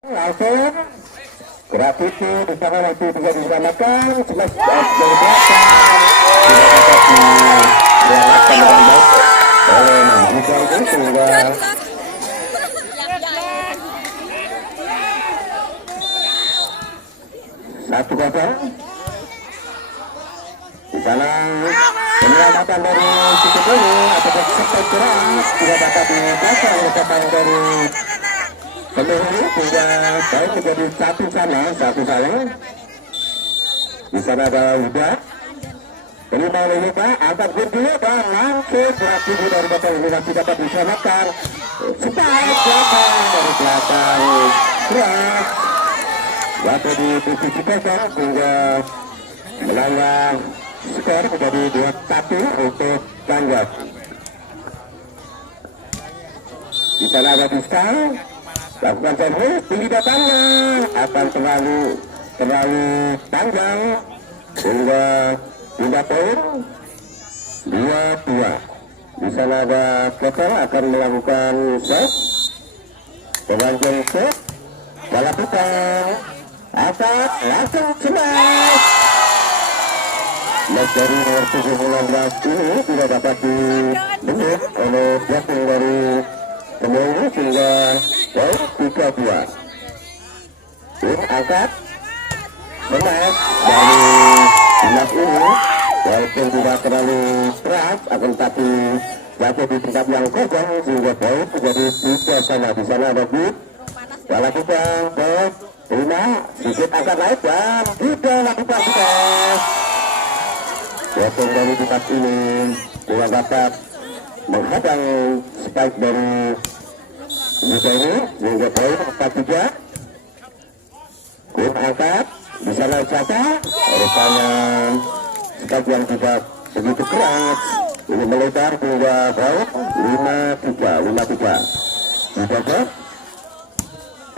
langsung grafiti di sana nanti juga diselamatkan sebelah dari belakang tidak dapat diselamatkan dengan baik oleh Bukan itu sehingga satu kosong di sana penyelamatan dari Cukup dulu atau sepak keras tidak dapat dibaca oleh pemain dari Pendahulu sehingga baik menjadi satu sama di sana ada Uda terima oleh Luka angkat berdua dan langsung beraktivi dari Bapak ini masih dapat diselamatkan separuh belakang dari belakang keras waktu di posisi kosong sehingga melanggar skor menjadi 2-1 untuk Tanggap. Di sana ada Diskal lakukan servis tinggi datangnya akan terlalu panjang sehingga pindah poin 2-2. Di sana ada Ketel akan melakukan set pemanjang set bola putar atas langsung smash match dari nomor 19 ini tidak dapat dibendung oleh blocking dari Pendahulu sehingga poin 3-2. Angkat smash dari timnas ini walaupun tidak terlalu keras akan tapi jatuh di tempat yang kosong sehingga poin menjadi 3-3. Di sana ada Bud bola putar bos terima sedikit angkat naik dan tidak lakukan smash. Walaupun dari tempat ini tidak dapat menghadang spike dari Bukan ini sehingga poin 4-3. Kun angkat di sana Jaka rupanya spike yang tidak begitu keras ini melebar hingga poin 5-3. Dijaga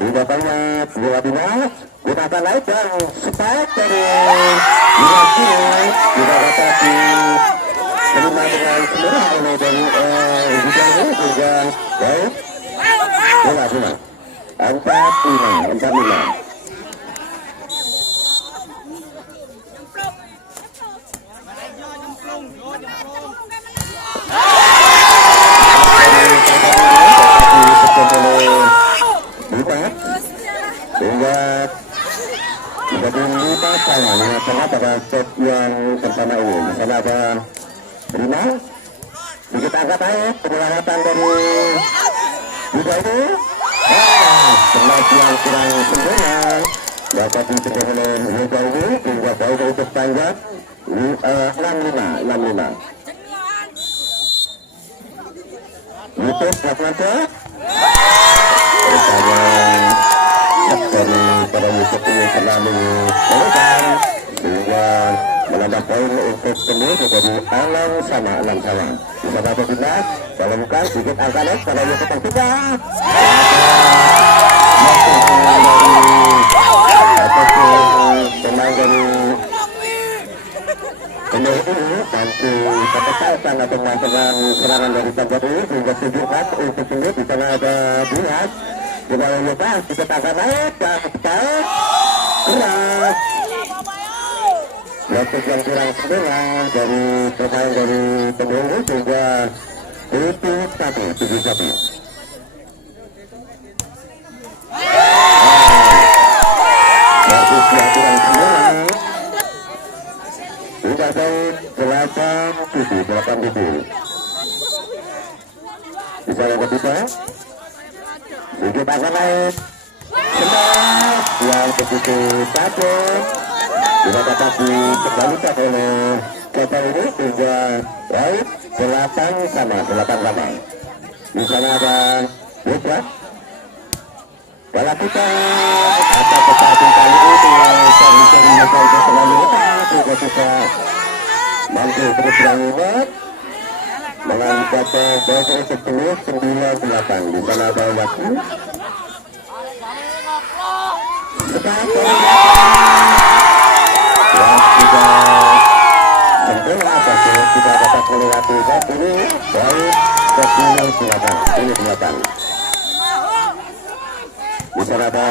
tidak banyak dua dinas kita akan naik dan spike dari Dinas ini tidak dapat diterima dengan semurah oleh dari Bukan ini sehingga poin 5-5. 4-5. Sehingga menjadi 5 pada set yang pertama ini. Di sana ada Rima sedikit angkat naik penyelamatan dari Bukan ini sebelah yang kurang sempurna dapat dicegah oleh Bukan ini sehingga poin untuk Tanggap 6-5. YouTube lakukan set dari pada YouTube ini terlalu melebar sehingga menambah poin untuk penuh menjadi 6 sama. Bisa dapat Dinas kalau bukan sedikit angka naik pada YouTube yang tiga pemain dari Penuh ini nanti kepekalkan atau melakukan serangan dari Tanggap ini sehingga 7-4 untuk penuh. Di sana ada Dinas coba lupa kita akan naik dan keras waktu yang kurang sempurna dari pemain dari Pendahulu sehingga 7-1. Waktu yang kurang sempurna sudah poin 8-7. Bisa yang ketiga sedikit akan naik smash yang begitu tajam tidak dapat dikembalikan oleh Ketel ini sehingga poin 8-8. Di sana ada Buka bola kita atau tetapi kali ini seri-serinya saja terlalu lepas juga bisa mampu terus berangkat menganggap poin untuk penuh 9-8. Di sana ada waktu sekarang yang tidak sempurna tapi tidak dapat melewati set ini poin 10-8. di sana ada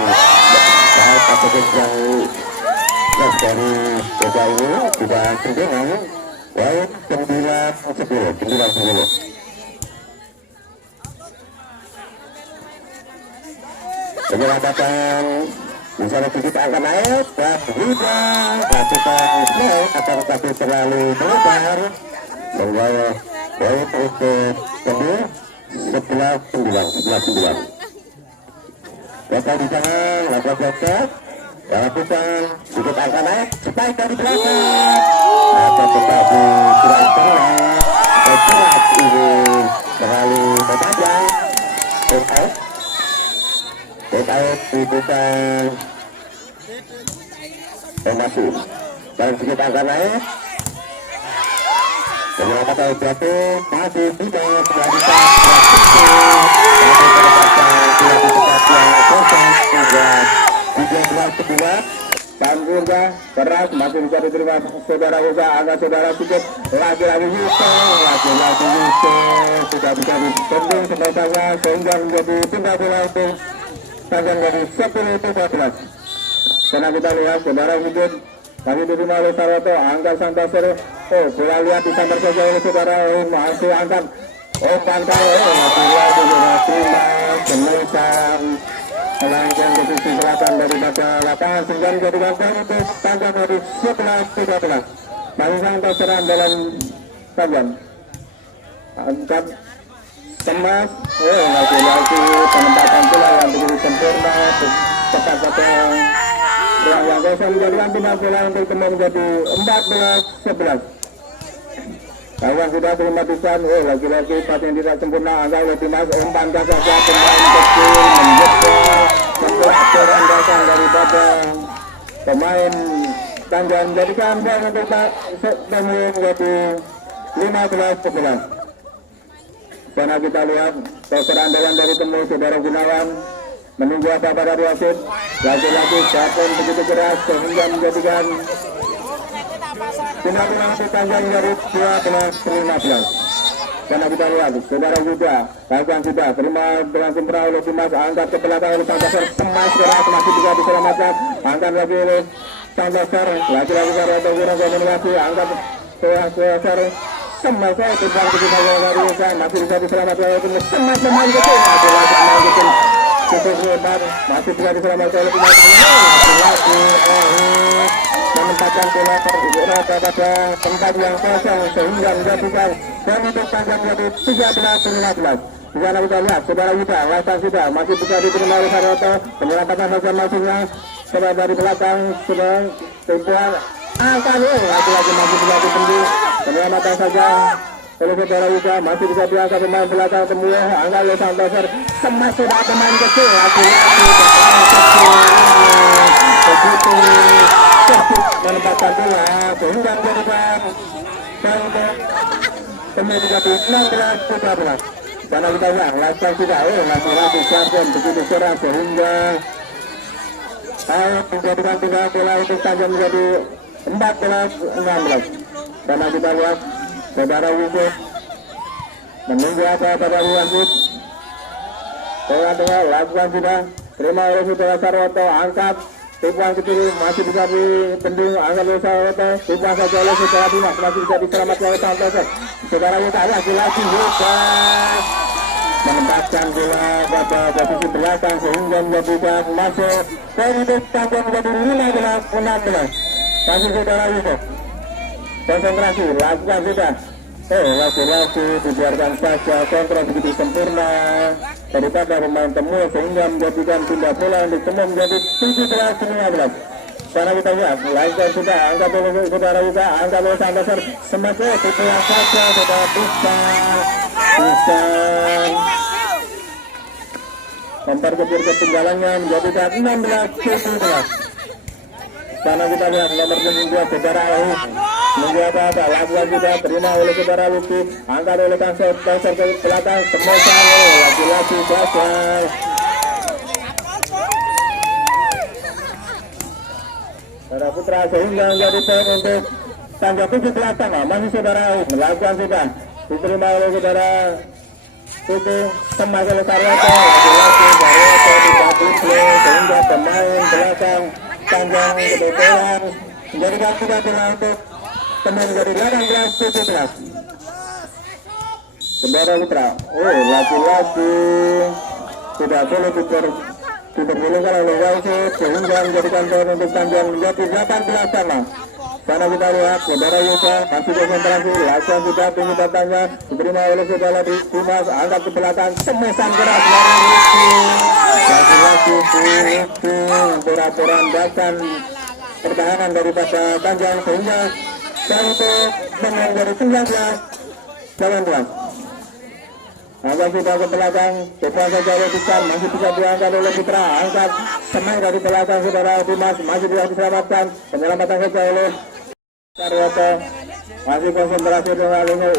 ataupun yang dari Boga ini sudah tentunya poin 9-10. Penyelamatan misalnya sedikit akan naik dan sudah lakukan naik akan tapi terlalu melebar membawa poin untuk kedua 11-9. Kota di sana lakukan cek lakukan sedikit akan naik spike dari belakang akan tetapi kurang keras ini terlalu memanjang out dibutuhkan masih dan sedikit akan naik penyelamatan jatuh masih tidak melanjutkan Tanggungga keras masih bisa diterima saudara Uga agak saudara cukup lagi-lagi Yusuf sudah bisa ditendung sembarangan sehingga menjadi tindak bola untuk tanggal dari 10-14. Karena kita lihat saudara Wujud kami diterima oleh Sarwoto angkat Santoso. Bola lihat disambar saja oleh saudara masih angkat pantai terima kemesan melangkah ke sisi selatan daripada lapangan sehingga menjadikan poin untuk tanggal dari 11-13. Masih Santoso serang dalam tajam angkat Temas, lagi-lagi penempatan bola yang begitu sempurna, tepat pada ruang yang kosong menjadikan pindah bola untuk teman menjadi 14-11. Kawan sudah terima tusan, lagi-lagi pas yang tidak sempurna, agak lebih mas umpan saja pemain kecil menjebol, membuat aturan dasar daripada pemain tanggal menjadikan poin untuk temu menjadi 15-11. Karena kita lihat keserandalan dari temu saudara Gunawan menunggu apa dari wasit lagi-lagi Japon begitu keras sehingga menjadikan final dipanjang dari 12-15. Karena kita lihat saudara Yuda lakukan sudah terima dengan sempurna oleh Dimas angkat ke belakang oleh Santoser Temas keras masih bisa diselamatkan angkat lagi oleh Santoser lagi-lagi Sarwoto Guna komunikasi angkat Santoser Semas terbang ke bawah dari Usaha masih bisa diselamatkan oleh Semas pemain kecil lagi-lagi pemain kecil cukup lebar masih bisa diselamatkan oleh pemain lagi menempatkan bola terurata pada tempat yang kosong sehingga menjadikan dan untuk panjang menjadi 13-15. Di sana kita lihat saudara Yuda lakukan sudah masih bisa diterima oleh Sarwoto penyelamatan saja masingnya coba dari belakang sudah tumpuan akan lagi-lagi masih bisa ditembus penyelamatan saja oleh saudara Yuda masih bisa diangkat pemain belakang temu angka oleh Santoser Semas sudah pemain kecil lagi-lagi begitu menempatkan bola sehingga menjadikan untuk temu menjadi 16-13. Karena kita lihat lakukan sudah lagi-lagi Sarwoto begitu keras sehingga menjadikan tiga bola untuk tajam menjadi 14-16. Karena kita lihat saudara Yusuf menunggu apa pada wasit tengah-tengah lakukan sudah terima oleh saudara Sarwoto angkat tipuan kecil masih bisa dibendung angkat oleh Sarwoto tipuan saja oleh saudara Dimas masih bisa diselamatkan oleh Santoso saudara Yuda lagi-lagi Yuda menempatkan bola pada posisi belakang sehingga menjadikan masuk untuk tajam menjadi 15-16. Kasih saudara Yusuf konsentrasi lakukan sudah lagi-lagi dibiarkan saja kontrol begitu sempurna daripada pemain temu sehingga menjadikan pindah bola untuk temu menjadi 17-15. Karena kita lihat lakukan sudah angkat oleh saudara Yuda angkat oleh Santoser semakin dipulang saja saudara bisa memperkecil ketinggalannya menjadikan 16-17. Karena kita lihat nomor 2 saudara Ahu menunggu apa lakukan juga terima oleh saudara Luki angkat oleh Tangsel ke belakang semoga lagi-lagi gagal saudara Putra sehingga menjadi poin untuk tangga 17 masih saudara Ahu melakukan sudah diterima oleh saudara Tutu Temas oleh Sarwoto lagi-lagi Sarwoto tidak diplay sehingga pemain belakang Tanjung kebetulan menjadikan tidak bola untuk teman dari 18-17. Sembara Putra, lagi-lagi tidak boleh diperbolehkan oleh wasit sehingga menjadikan poin untuk Tanjung menjadi 18 sama. Karena kita lihat saudara Yusa masih konsentrasi, lakukan sudah tinggi datangnya diterima oleh saudara Dimas, angkat ke belakang, semesan keras dari Riki. Lagi-lagi Riki porak-porandakan pertahanan daripada Tanjung sehingga untuk menang dari 19-18. Angkat sudah ke belakang, depan saja Lepisan, masih bisa diangkat oleh Putra, angkat semai dari belakang saudara Dimas, masih bisa diselamatkan, penyelamatan saja oleh Sarwoto, masih konsentrasi dengan Lingo,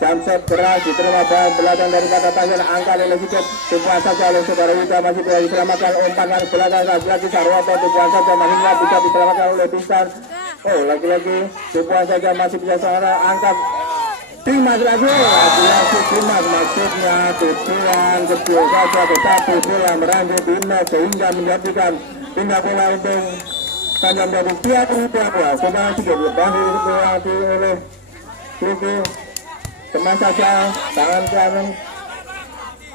Jamset keras, diterima bahan belakang daripada Tanjung, angkat oleh Sikit, tumpuan saja oleh saudara Wika, masih bisa diselamatkan, umpankan belakang lagi Sarwoto, tumpuan saja, masih bisa diselamatkan oleh Lepisan, lagi-lagi, tumpuan saja masih bisa saudara, angkat, Dimas lagi Dimas maksudnya tujuan kecil saja tetapi bola meranjut Dimas sehingga menjadikan tindak bola untuk Tanjung dari pihak Papua. Saudara Sikit dibantu oleh Luki teman saja tangan kanan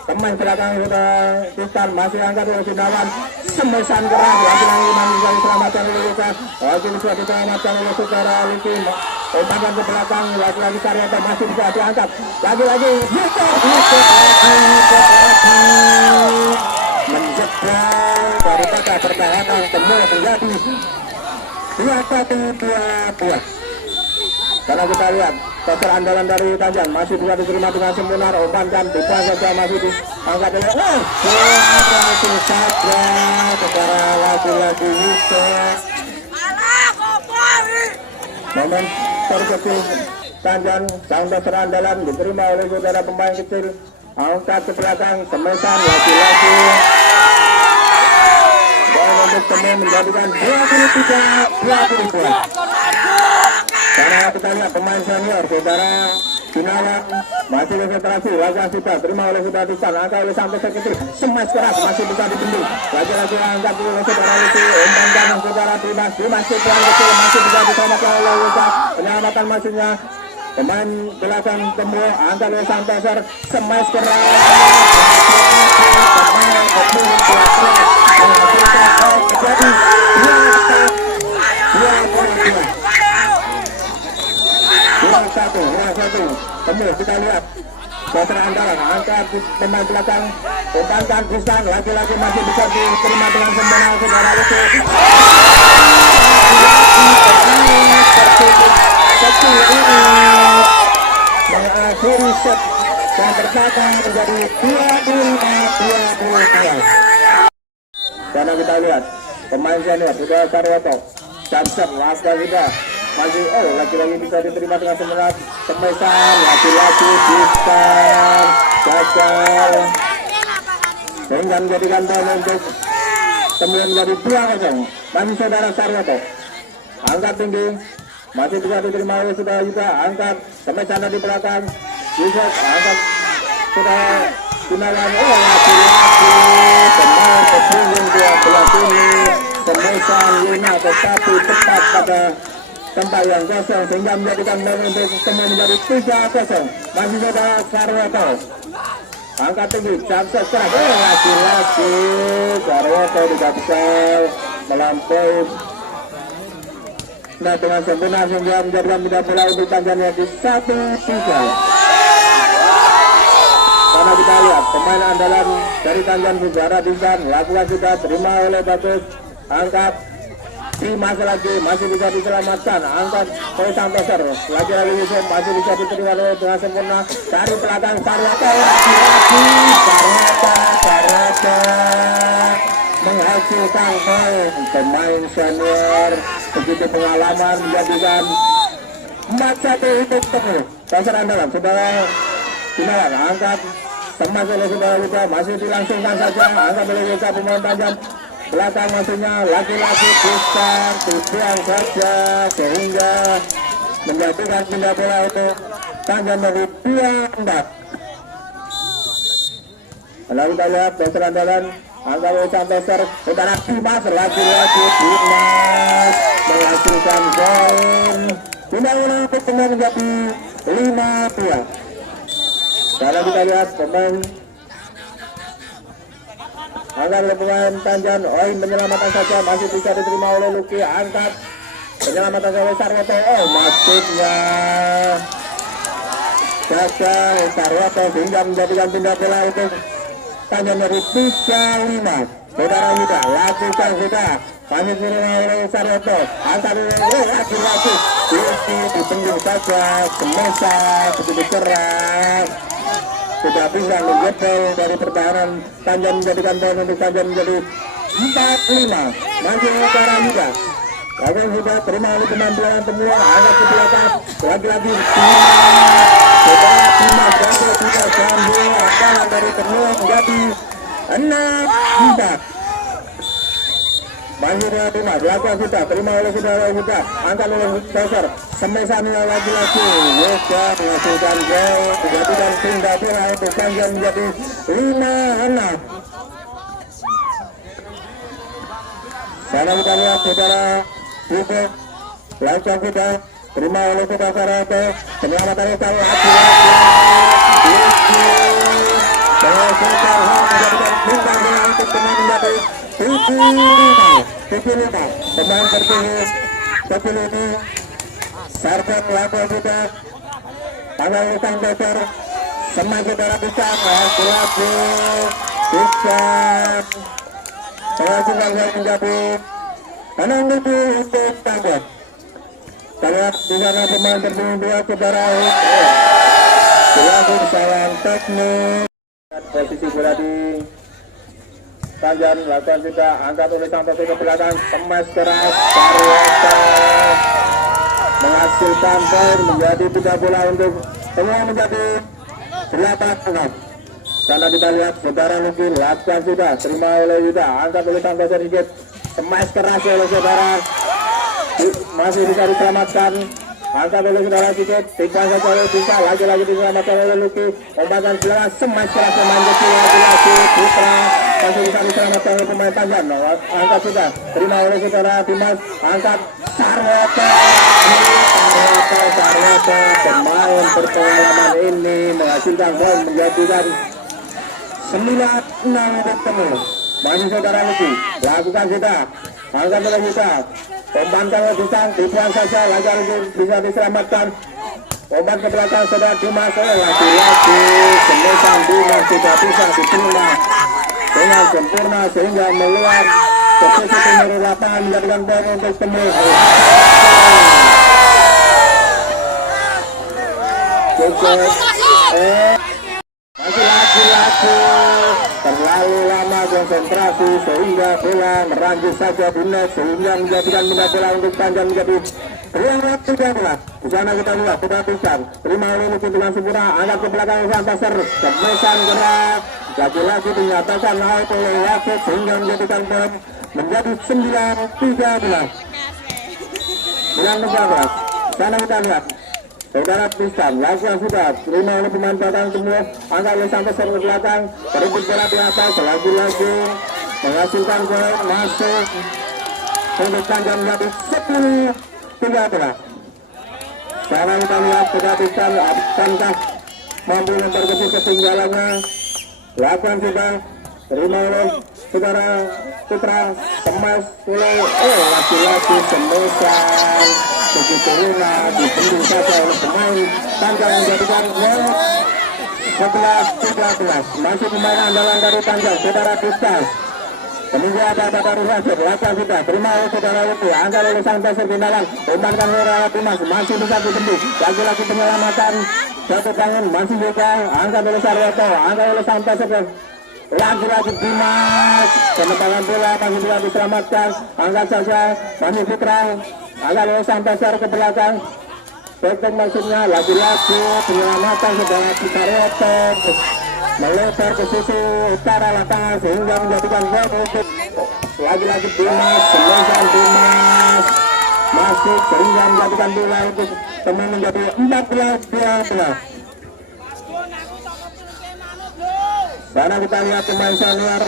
teman belakang sudah Tristan masih angkat oleh Gunawan semesan keras lagi-lagi masih bisa diselamatkan oleh Luka lagi bisa diselamatkan oleh saudara Luki umpankan ke belakang lagi-lagi Sarwoto masih bisa diangkat lagi-lagi menjebol daripada pertahanan semua menjadi 2-1 karena kita lihat total andalan dari Tanjung masih bisa diterima dengan sempurna, umpankan depan saja masih diangkat oleh langsung saja secara lagi-lagi Yusuf momen terkecil Tanjung sang dasar andalan diterima oleh saudara pemain kecil, angkat ke belakang semesan lagi-lagi dan untuk temu menjadikan 23-22. Karena kita lihat pemain senior saudara Gunawan masih konsentrasi, lagi sudah terima oleh saudara Tisan, angkat oleh sampai sekecil semas keras masih bisa dibendung lagi-lagi angkat oleh saudara Luki, umpankan saudara Dimas masih pelan kecil masih bisa diselamatkan oleh Luka, penyelamatan masihnya pemain belakang temu angkat oleh sang dasar semas keras jadi 2-1 temu kita lihat dasar andalan angkat pemain belakang umpankan Tristan lagi-lagi masih bisa diterima dengan sempurna saudara Luki kecil ini mengakhiri set yang pertama menjadi 25-22 karena kita lihat pemain senior sudah Sarwoto Samson Lasta sudah masih lagi-lagi bisa diterima dengan sempurna semesan lagi-lagi Tristan gagal sehingga menjadikan poin untuk temuan menjadi 2-0 masih saudara Sarwoto angkat tinggi masih bisa diterima oleh saudara juga angkat semesan di belakang Yusuf angkat sudah Gunawan lagi-lagi pemain kepunggung 12 ini semesan Yuna tetapi tepat pada tempat yang kosong sehingga menjadikan poin untuk semua menjadi 3-0 masih saudara Sarwoto angkat tinggi Jamset keras lagi-lagi Sarwoto tidak bisa melampaui dengan sempurna sehingga menjadikan tidak bola untuk Tanjung di 1-3 karena kita lihat pemain andalan dari Tanjung Bugara Disan lakukan sudah terima oleh Bagus angkat Dimas lagi masih bisa diselamatkan angkat oleh sang peser lagi-lagi Yusuf masih bisa diterima dengan sempurna dari belakang Sarwoto lagi-lagi Sarwoto menghasilkan poin pemain senior begitu pengalaman menjadikan 4-1 untuk temu dasar andalan saudara Gunawan angkat teman oleh saudara Luka masih dilangsungkan saja angkat oleh Luka pemain Tanjung belakang maksudnya lagi-lagi besar tujuan saja sehingga menjadikan pindah bola untuk Tanjung dari 2-4 Lalu kita lihat dasar andalan angka usaha dasar utara Dimas lagi-lagi Dimas menghasilkan poin. Ulang-ulang pertemuan menjadi 5-2. Kalau kita lihat pemain angkat oleh pemain Tanjan, menyelamatkan saja masih bisa diterima oleh Luki, angkat penyelamatan oleh Sarwoto, masuknya gagal Sarwoto sehingga menjadikan pindah bola untuk Tanjan dari 3-5. Saudara Yuda lakukan sudah masih diterima oleh Sarwoto, angkat lagi-lagi ditunggu saja Semesa begitu keras. Sudah bisa menjebol dari pertahanan Tanjan menjadikan poin untuk Tanjan menjadi 4-5. Masih Saudara Yuda lalu sudah terima oleh penampilan semua, angkat ke belakang lagi-lagi Saudara Dimas jatuh tidak sambil kalah dari semua menjadi 6-4. Masih dengan Dimas, lakukan sudah terima oleh Saudara Yuda, angkat oleh Dasar Semesanya lagi-lagi Yoga menghasilkan gol, menjadikan pindah bola untuk Tanjan menjadi 5-6. Sana kita lihat Saudara Yuda, lakukan sudah terima oleh Saudara Sarwoto, penyelamatan itu lagi-lagi menjadikan pindah bola untuk teman menjadi 7-5. Pemain terpilih 10 Sarjan lakukan sudah pada utang Dasar Semai Saudara bisa lagi bisa menghasilkan gol menjadi 6-7 untuk Tanjan. Kita di sana pemain terpilih 2 Saudara dilakukan kesalahan teknik. Posisi bola di Tanjan lakukan sudah angkat oleh Santoso ke belakang, kemas keras Sarwoto menghasilkan poin menjadi 3 bola untuk semua menjadi 8-6. Karena kita lihat Saudara Luki lakukan sudah terima oleh Yuda, angkat oleh Santoso sedikit, kemas keras oleh Saudara masih bisa diselamatkan, angkat oleh Saudara sedikit, tipuan saja oleh bisa lagi-lagi diselamatkan oleh Luki, ombatan belakang semas keras pemain kecil lagi-lagi Putra masih bisa diselamatkan oleh pemain Tanjan, angkat sudah terima oleh Saudara Dimas, angkat Sarwoto pemain berpengalaman ini menghasilkan poin menjadikan 9-6 bertemu. Masih Saudara Luki lakukan sudah angkat oleh kita, umpan oleh Disang, tipuan saja lagi bisa diselamatkan, umpan ke belakang Saudara Dimas lagi-lagi Semesan Dimas sudah bisa diterima dengan sempurna sehingga meluar ke sisi timur lapangan menjadikan poin untuk temu. Masih lagi-lagi terlalu lama konsentrasi sehingga bola meranjut saja di net sehingga menjadikan pindah bola untuk Tanjan menjadi 3-13. Di sana kita lihat sudah bisa terima oleh Luki dengan sempurna, angkat ke belakang Santoser, Kemesan gerak lagi-lagi dinyatakan out oleh wasit sehingga menjadikan poin menjadi 9-13. Sana kita lihat Saudara Tristan langsung sudah terima oleh pemain belakang semua, angkat oleh Santoser ke belakang, berebut bola di atas lagi-lagi menghasilkan gol masuk untuk Tanjan menjadi 10-13. Sana kita lihat Saudara Tristan apakah mampu memperkecil ketinggalannya, lakukan sudah terima oleh Saudara Putra, kemas oleh lagi-lagi Semesan begitu lunak dibendung saja oleh pemain Tanjan menjadikan gol 11-13. Masih pemain andalan dari Tanjan Saudara Tristan. Menunggu ada dari Rasid, lakukan sudah terima oleh Saudara Luki, angkat oleh Santoso tindakan, umpankan oleh Dimas masih bisa dibendung, lagi-lagi penyelamatan satu bangun masih juga angkat oleh Sarwoto, angkat oleh Santoso lagi-lagi Dimas, penebalan bola masih bisa diselamatkan, angkat saja masih Putra, angkat oleh Santoso ke belakang, Teknik maksudnya lagi-lagi penyelamatan Saudara Sarwoto melebar ke sisi utara lapangan sehingga menjadikan gol untuk lagi-lagi Dimas, Semesan Dimas masuk sehingga menjadikan bola untuk teman menjadi 14-12. Karena kita lihat pemain senior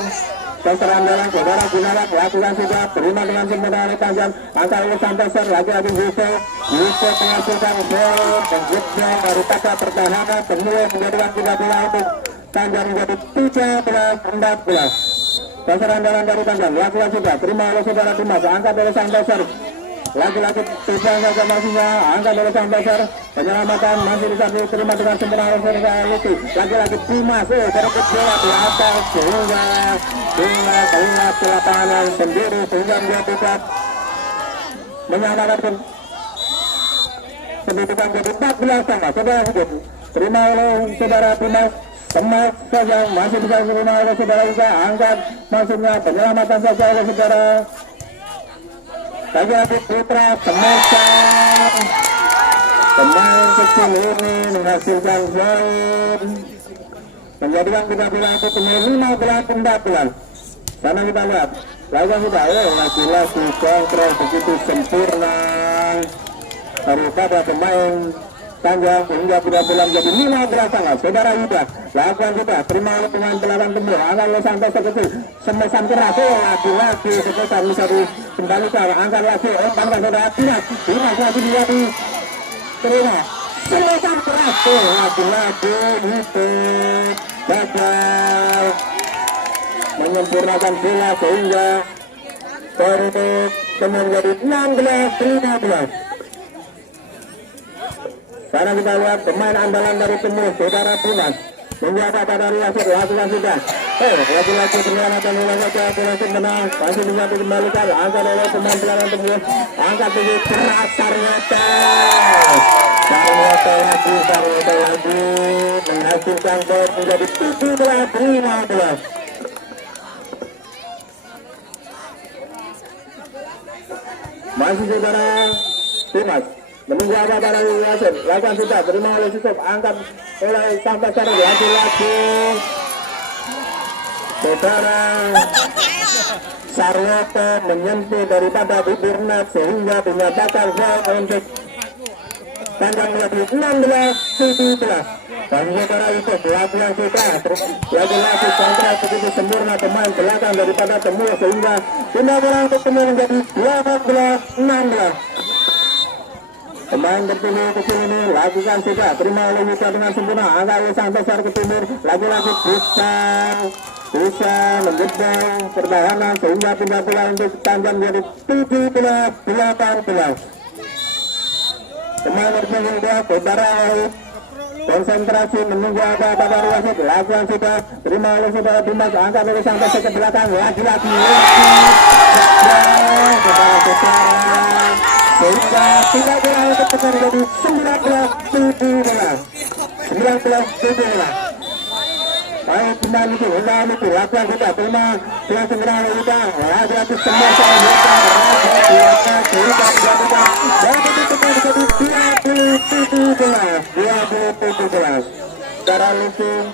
Pasar andalan saudara Gunawan lakukan sudah terima dengan sempurna oleh Tanjam angka oleh Santoser lagi-lagi Yusuf menghasilkan gol penjebol dari tata pertahanan semua menjadikan 3 bola untuk Tanjam menjadi 13-14. Pasar andalan dari Tanjam lakukan sudah terima oleh saudara Dimas angka oleh Santoser lagi-lagi tidak saja masihnya angka oleh Santoser penyelamatan masih bisa diterima dengan sempurna oleh saudara Luki lagi-lagi Dimas terkejut bola di atas sehingga keluar ke lapangan sendiri sehingga dia tidak menyamakan pendudukan jadi 14 sama saudara hidup terima oleh saudara Dimas Temas saja masih bisa diterima oleh saudara Ika angkat maksudnya penyelamatan saja oleh saudara lagi-lagi Putra Temaskan pemain kecil ini menghasilkan poin menjadikan 13 untuk 15-14. Karena kita lihat lagi sudah lagi-lagi kontrol begitu sempurna daripada pemain Tanjam hingga bola menjadi 15 sangat saudara Yuda lakukan kita terima oleh pemain belakang tembur angka oleh Santoser kecil semesan keras lagi-lagi semesan bisa dikembalikan angka lagi umpan saudara Dimas lagi dia terima semesan keras lagi-lagi itu gagal menyempurnakan bola sehingga untuk menjadi 16-15. Karena kita lihat pemain andalan dari Timur saudara Dimas menjaga dari Yasir lakukan sudah lagi-lagi penyelamatan bola saja berhasil menang masih bisa dikembalikan angka oleh pemain belakang Timur angka tinggi keras Sarwoto lagi menghasilkan gol menjadi 17-15. Masih saudara Dimas menunggu apa dari Yasir lakukan sudah terima oleh Yusuf angkat oleh Santoser lagi-lagi saudara Sarwoto menyentuh daripada bibir net sehingga dinyatakan gol untuk Tanjam menjadi 16-17. Dan saudara Yusuf lakukan sudah lagi-lagi kontra begitu sempurna pemain belakang daripada Temu sehingga tidak bola untuk Temu menjadi 18-16. Pemain berpilih kecil ini lakukan sudah terima oleh Yuda dengan sempurna angka oleh Santoser ke timur lagi-lagi bisa menjebol pertahanan sehingga pindah bola untuk Tanjam menjadi 17-18. Pemain berpilih dua saudara konsentrasi menunggu apa dari wasit lakukan sudah terima oleh saudara Dimas angka oleh Santoser ke belakang lagi-lagi sehingga tidak bola untuk menjadi 19-17. Baik kembali itu lakukan kita terima dengan segera kita lagi-lagi semua saya secara langsung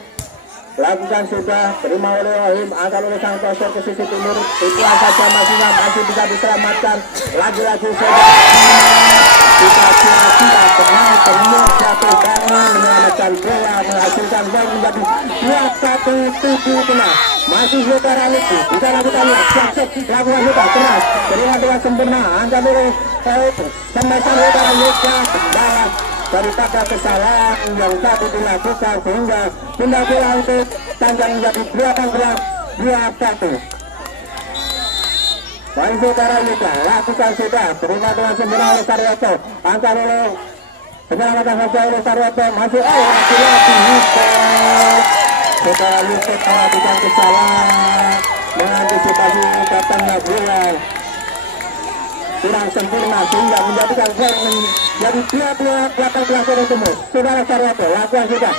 lakukan sudah terima oleh Wahim angkat oleh Santoser ke sisi timur itulah saja masih bisa diselamatkan lagi-lagi saudara kita kira-kira pemain Timur jatuh bangun menyelamatkan bola menghasilkan gol menjadi 21-17. Masih saudara Luki bisa lakukan siap-siap lakukan sudah keras terima dengan sempurna angkat oleh sama saudara Luka kembali daripada kesalahan yang tadi dilakukan sehingga pindah bola untuk Tanjam menjadi 18-21. Baik saudara Yuda lakukan sudah terima dengan sempurna oleh Sarwoto angkat oleh penyelamatan saja oleh Sarwoto masih lagi-lagi saudara Yusuf melakukan kesalahan mengantisipasi datangnya bola kurang sempurna sehingga menjadikan gol menjadi 18 Timur. Saudara Sarwoto lakukan sudah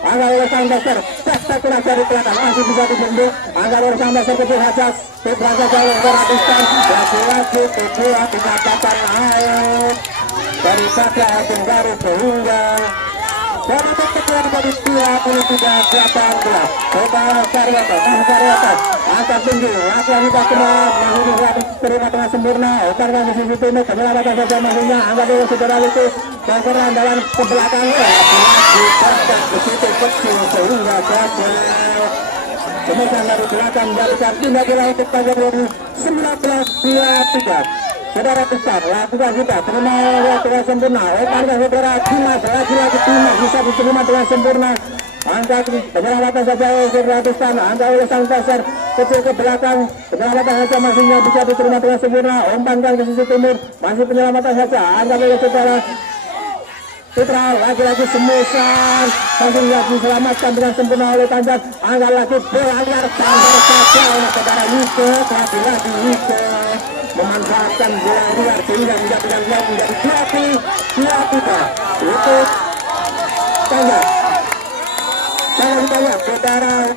angkat oleh Santoser spektakuler dari belakang masih bisa dibendung angkat oleh Santoser ke atas berangkat oleh Beratistan lagi-lagi kedua dinyatakan naik dari Saka Agung Garu sehingga dari kedua menjadi 23-18. Saudara Sarwoto angkat tinggi lakukan kita kena terima dengan sempurna operkan di sisi timur penyelamatan saja masihnya angkat dulu saudara itu bangkeran dalam ke belakang lagi kontak begitu kecil sehingga gagal kemudian dari belakang menjadikan pindah bola untuk Tanjung 19-23. Saudara besar lakukan kita terima dengan sempurna. Umpan saudara Dimas, lagi-lagi Dimas bisa diterima dengan sempurna. Angkat penyelamatan saja saudara besar, angkat oleh sang pasar kecil ke belakang, penyelamatan saja masihnya bisa diterima dengan sempurna. Umpankan ke sisi timur, masih penyelamatan saja, angkat oleh saudara Putra, lagi-lagi semusan langsung diselamatkan dengan sempurna oleh Tanjung. Angkat lagi bola liar Tanjung saja oleh saudara Niko, lagi-lagi Niko memanfaatkan bola liar sehingga menjadikan dia menjadi 2-3 untuk Tanjung. Tanjung saudara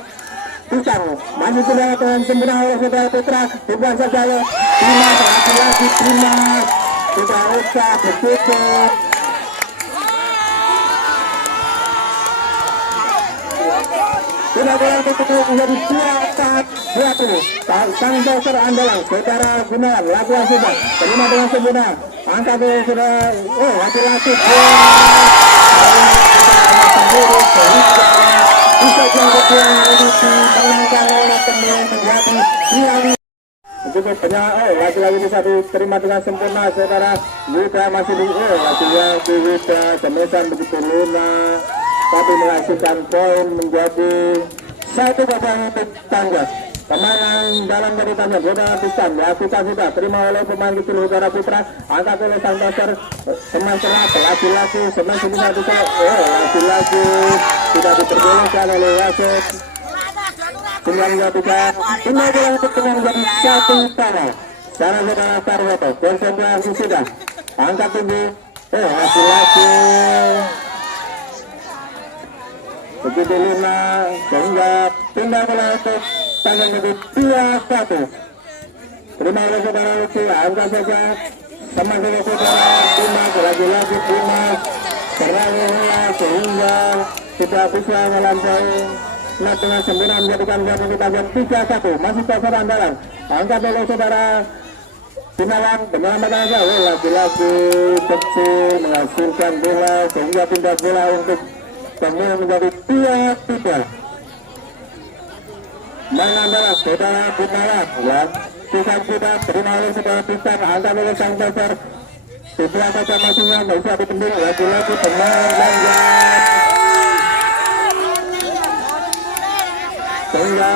Pisang masih sudah dengan sempurna oleh saudara Putra, dibuang saja oleh Dimas, lagi-lagi Dimas sudah usah begitu. Sudah bola untuk menjadi 2-4-20. Sang dokter andalan saudara Gunawan lakukan sudah terima dengan sempurna. Angkat sudah laki-laki bisa jangkut dimenangkan oleh pemain menjadi 2-5. Untuk lagi-lagi bisa diterima dengan sempurna saudara Yuda masih lagi-lagi Yuda semesan begitu lunak tapi menghasilkan poin menjadi 1-0 untuk Tanjung. Kemenangan dalam dari Tanjung saudara Pisang lakukan sudah terima oleh pemain kecil saudara Putra, angkat oleh sang dasar teman serap laki-laki semen bisa laki-laki tidak diperbolehkan oleh wasit. 9-3 pindah bola untuk menjadi 1-0. Sekarang saudara Sarwoto konsentrasi sudah angkat tinggi laki-laki begitu lima sehingga pindah bola untuk Tanjung menjadi 2-1. Terima oleh saudara Luki, angkat saja sama saja saudara Dimas, lagi-lagi Dimas terlalu sehingga tidak bisa melampaui dengan sempurna menjadikan gol untuk Tanjung 3-1. Masih dasar andalan angkat oleh saudara Gunawan, penyelamatan saja lagi-lagi kecil menghasilkan bola sehingga pindah bola untuk Tanjung menjadi 2-3. Mana adalah saudara Gunawan Pisang sudah terima oleh saudara Pisang, angkat oleh sang dasar sebelah saja masihnya tidak usah dipending lagi-lagi pemain Tanjung sehingga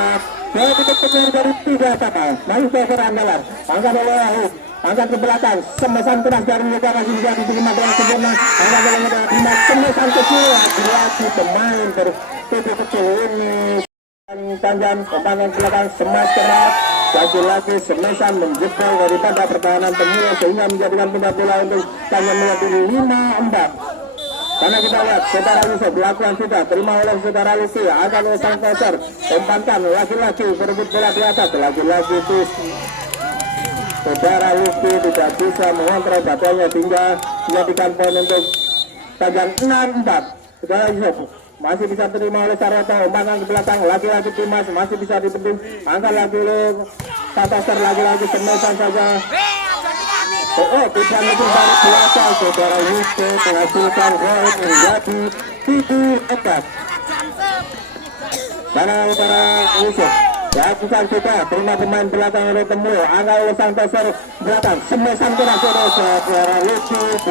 dia tutup pemain dari 3-1. Masih dasar andalan angkat oleh Ahuk, angkat ke belakang semesan keras dari Yuda masih bisa diterima dengan sempurna. Angkat oleh saudara Dimas semesan kecil lagi-lagi pemain dari kecil ini Tanjung umpan belakang semas keras lagi-lagi semesan menjebol daripada pertahanan Temuro sehingga menjadikan pindah bola untuk Tanjung menjadi 5-4. Karena kita lihat saudara Yusuf lakukan sudah terima oleh saudara Luki, angkat oleh sang pasar umpankan lagi-lagi berebut bola di atas lagi-lagi saudara Luki tidak bisa mengontrol badannya sehingga menjadikan poin untuk Tanjung 6-4. Saudara Yusuf masih bisa terima oleh Sarwoto, umpankan ke belakang lagi-lagi Dimas masih bisa dipendung, angkat lagi oleh Pasar lagi-lagi semesan saja. Tidak lebih dari biasa saudara Yusuf menghasilkan gol menjadi 7-4. Karena saudara Yusuf lakukan sudah terima pemain belakang oleh Temuro, angkat oleh sang pasar belakang semesan keras oleh saudara Yusuf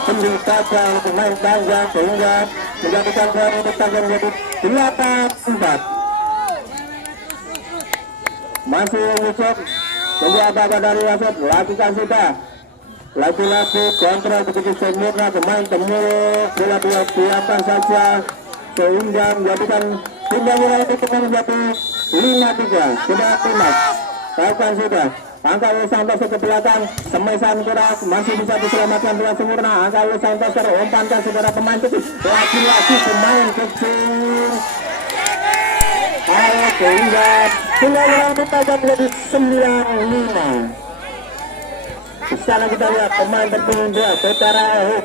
pending saja oleh pemain Tanjung sehingga menjadikan gol untuk Tanjung menjadi 8-4. Masih Yusuf tunggu apa-apa dari wasit, lakukan sudah lagi-lagi kontrol begitu sempurna pemain Temuro, bola diapan saja sehingga menjadikan pindah bola itu menjadi 5-3. Sudah Dimas lakukan sudah angkat oleh Santos ke belakang semesan keras masih bisa diselamatkan dengan sempurna, angkat oleh Santos umpankan saudara pemain kecil lagi-lagi pemain kecil sehingga pindah bola itu menjadi 9-5. Di sana kita lihat pemain terpilih dua saudara Ahuk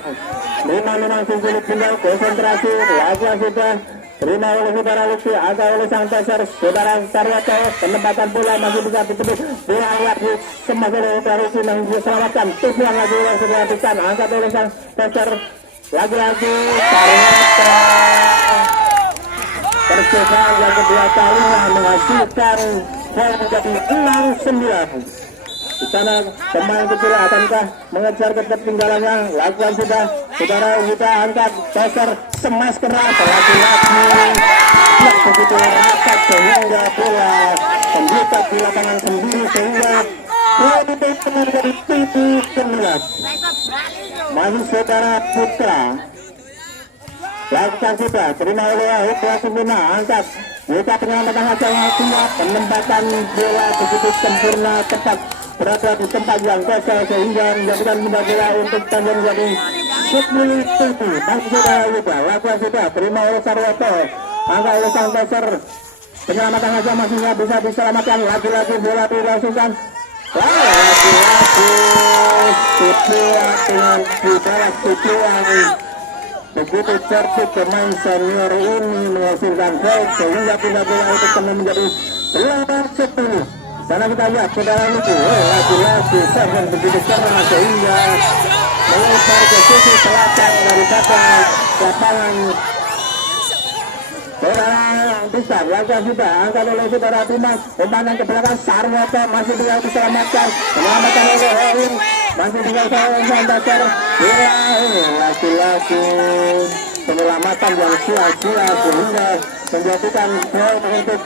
memang sulit tinggal konsentrasi lakukan sudah terima oleh saudara Luki, agak oleh sang pasar saudara Sarwoto, penempatan bola masih bisa dipenduk bola lihat semua oleh saudara Luki yang diselamatkan tujuan lagi oleh saudara Pisan, angkat oleh sang pasar lagi-lagi Sarwoto percobaan yang kedua kalinya menghasilkan poin menjadi 6-9. Di sana pemain kecil akankah mengejar ketertinggalannya? Lakukan sudah, saudara kita angkat dasar semas keras lagi-lagi tidak begitu rapat sehingga bola membuka di lapangan sendiri sehingga bola itu menjadi 7-9. Masih saudara Putra lakukan sudah, terima oleh Putra sempurna, angkat buka penyelamatan hasil siap penempatan bola begitu sempurna tepat berada di tempat yang kosong sehingga menjadikan bola untuk tanggung jadi 10-7. Masih saudara Yuda lakukan sudah, terima oleh Sarwoto, angkat oleh sang peser penyelamatan hasil masihnya bisa diselamatkan, lagi-lagi bola dilangsungkan lagi-lagi Tujuan dengan di bawah tujuan. Begitu cerdik pemain senior ini menghasilkan gol sehingga pindah bola itu kembali menjadi 8-10. Sana kita lihat saudara Luku, lagi-lagi serang begitu cerah sehingga melebar ke sisi selatan daripada lapangan. Saudara besar, lakukan sudah, angkat oleh saudara Dimas, umpan ke belakang Sarwoto masih bisa diselamatkan, menyelamatkan oleh Owen, masih bisa dasar bola ini lagi-lagi penyelamatan yang sia-sia sehingga menjadikan gol untuk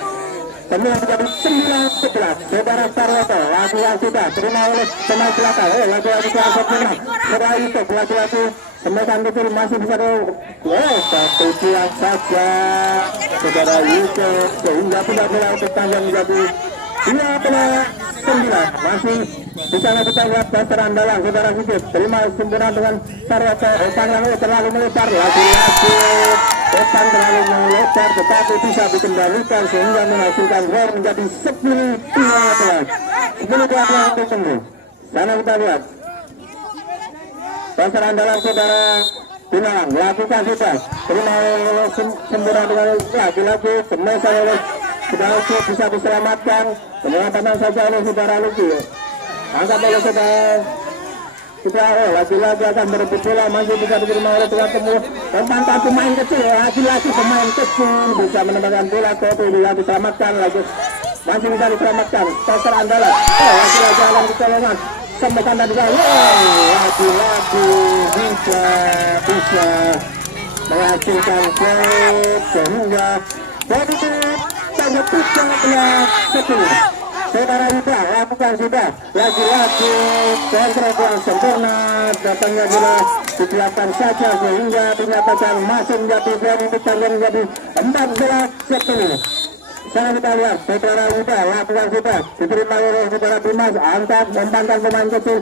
semua menjadi 9-11. Saudara Sarwoto lakukan sudah, terima oleh pemain belakang, lagi-lagi sempurna, saudara Yusuf lagi-lagi semekan kecil masih bisa satu tiang saja saudara Yusuf sehingga tidak bola untuk tanggung menjadi 12-9. Masih di sana kita lihat dasar andalan saudara Yusuf, terima sempurna dengan Sarwoto, terlalu melebar lagi-lagi depan terlalu melebar tetapi bisa dikendalikan sehingga menghasilkan gol menjadi 10-12 untuk sembuh. Sana kita lihat dasar andalan saudara Gunawan lakukan sudah, terima sempurna dengan lagi-lagi semasa oleh saudara bisa diselamatkan, penyelamatan saja oleh saudara Luki, angkat oleh saudara kita lagi-lagi akan berebut bola, masih bisa diterima oleh tuan temu dan mantan pemain kecil, lagi-lagi pemain kecil bisa menempatkan bola ke bisa diselamatkan, lagi masih bisa diselamatkan dasar andalan, lagi-lagi akan kecolongan sampai tanda juga, lagi-lagi bisa menghasilkan gol sehingga begitu tanda 13-10. Saudara Yuda lakukan sudah, lagi-lagi kontrol yang sempurna, datangnya bola disiapkan saja sehingga dinyatakan masih menjadi gol untuk tanggung menjadi 14-10. Sana kita lihat saudara Yuda lakukan sudah, diterima oleh saudara Dimas, angkat membantang pemain kecil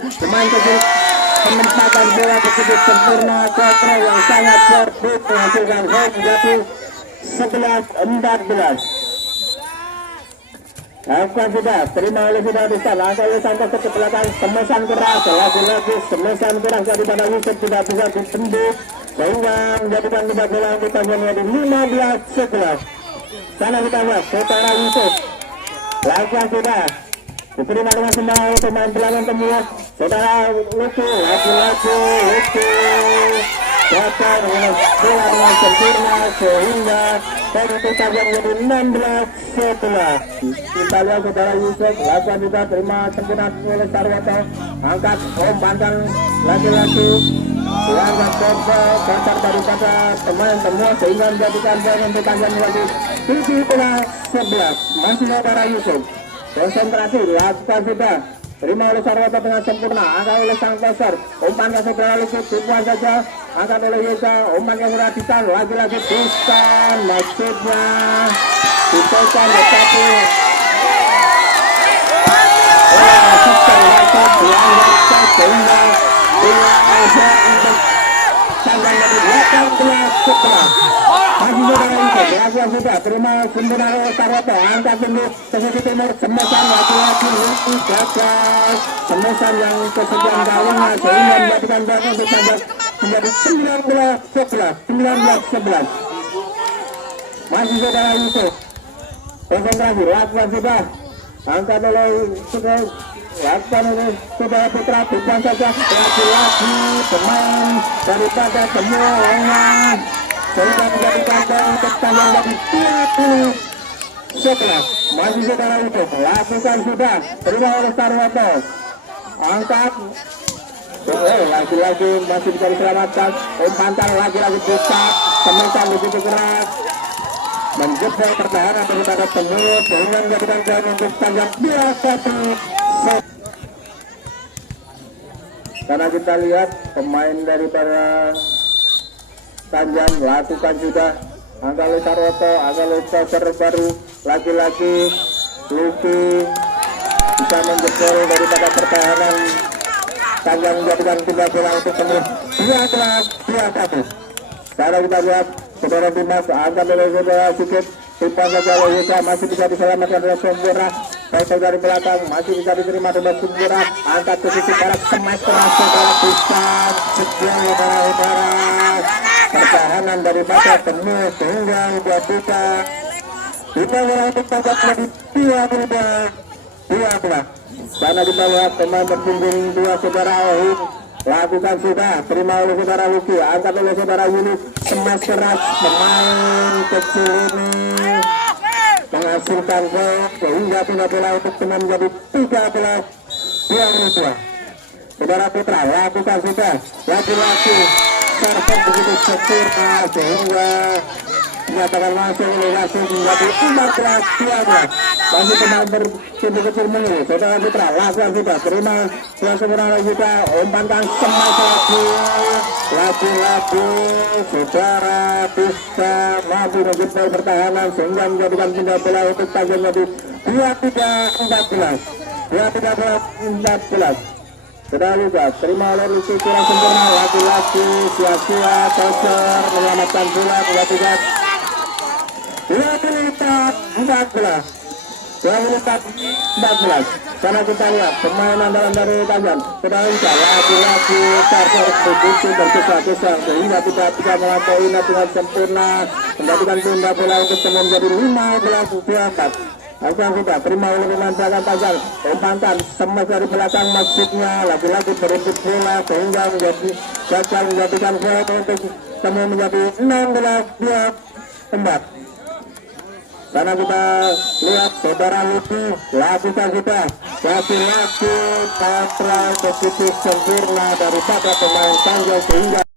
penempatan bola begitu sempurna, kontrol yang sangat cerdik menghasilkan gol menjadi 11-14. Lakukan sudah, terima oleh saudara Dista, langsung oleh Santos ke belakang, semesan keras, lagi-lagi semesan keras daripada Yusuf tidak bisa ditembus sehingga menjadikan tidak bola untuk tanggung menjadi 15-11. Sana kita lihat saudara Yusuf lakukan sudah, diterima dengan semua oleh pemain belakang temu saudara Lucu, lagi-lagi Lucu dapat dengan bola dengan sempurna sehingga itu saja menjadi 16-11. Kita lihat saudara Yusuf lakukan juga, terima sempurna oleh Sarwoto, angkat umpankan lagi-lagi diangkat dasar daripada pemain semua sehingga menjadikan poin untuk tanggung menjadi 17-11. Masih saudara Yusuf konsentrasi, lakukan sudah, terima oleh Sarwoto dengan sempurna, angkat oleh sang peser, umpankan saudara Yusuf, tujuan saja, angkat oleh Yusa, umpankan saudara Disan, lagi-lagi Disan, maksudnya Disan tetapi Disan lakukan dianggap sehingga dia untuk tanggal lebih 18-11. Masih saudara Yusuf, lakukan sudah, terima sempurna oleh Sarwoto, angkat sendiri ke sisi timur, semesan lagi-lagi Luki gagal, semesan yang kesekian kalinya sehingga menjadikan bola untuk tanggal menjadi 19-11. Masih saudara Yusuf konsentrasi, lakukan sudah, angkat oleh lakukan oleh saudara Putra, bukan saja lagi-lagi pemain daripada semua lainnya sehingga menjadikan poin untuk Tanjung Jati 20-11. Masih saudara itu lakukan sudah, terima oleh Sarwoto, angkat. Lagi-lagi masih bisa diselamatkan. Umpantan lagi-lagi bisa temukan begitu keras, menjebol pertahanan daripada Tembus sehingga menjadikan poin untuk Tanjung 21. Karena kita lihat pemain daripada Tanjung lakukan sudah, angkat oleh Sarwoto, angkat oleh Coser baru, lagi-lagi Lucky bisa menjebol daripada pertahanan Tanjung menjadikan 3 bola untuk Tembus 12-21. Sekarang kita lihat saudara Dimas angkat oleh saudara Sigit, umpan saja oleh Yusa, masih bisa diselamatkan oleh Sempurna. Baik dari belakang masih bisa diterima dengan Sempurna, angkat ke sisi barat, smash keras saudara bisa sebuah udara pertahanan daripada Tembus sehingga sudah bisa bola untuk Tanjung lebih 22-12. Karena kita lihat pemain berpunggung 2 saudara Ohim lakukan sudah, terima oleh saudara Luki, angkat oleh saudara Yunus, smash keras, pemain kecil ini menghasilkan gol sehingga 3 bola untuk teman menjadi 13-22. Saudara Putra lakukan sudah, lagi-lagi server begitu sempurna sehingga dinyatakan masuk oleh wasit menjadi 14-12. Masih pemain berkecil mengeluh, saudara Putra lakukan sudah, terima sebenarnya juga, umpankan smash lagi-lagi saudara bisa mampu menjebol pertahanan sehingga menjadikan 3 bola untuk Tanjung menjadi 23-14. 23-14. Sudah juga terima oleh Lucy kurang sempurna, lagi-lagi sia-sia Toser menyelamatkan bola 23-14. 24-14. Karena kita lihat pemain andalan dari Tanjung sudah bisa lagi-lagi Toser begitu berkisah-kisah sehingga tidak bisa melampaui dengan sempurna, menjadikan tunda bola untuk semua menjadi 15-24. Langsung sudah terima oleh pemain belakang Tanjung, umpankan smash dari belakang, maksudnya lagi-lagi berebut bola sehingga menjadi gagal menjadikan poin untuk semua menjadi 16-24. Karena kita lihat saudara Luki lakukan sudah, lagi-lagi kontrol begitu sempurna daripada pemain Tanjung sehingga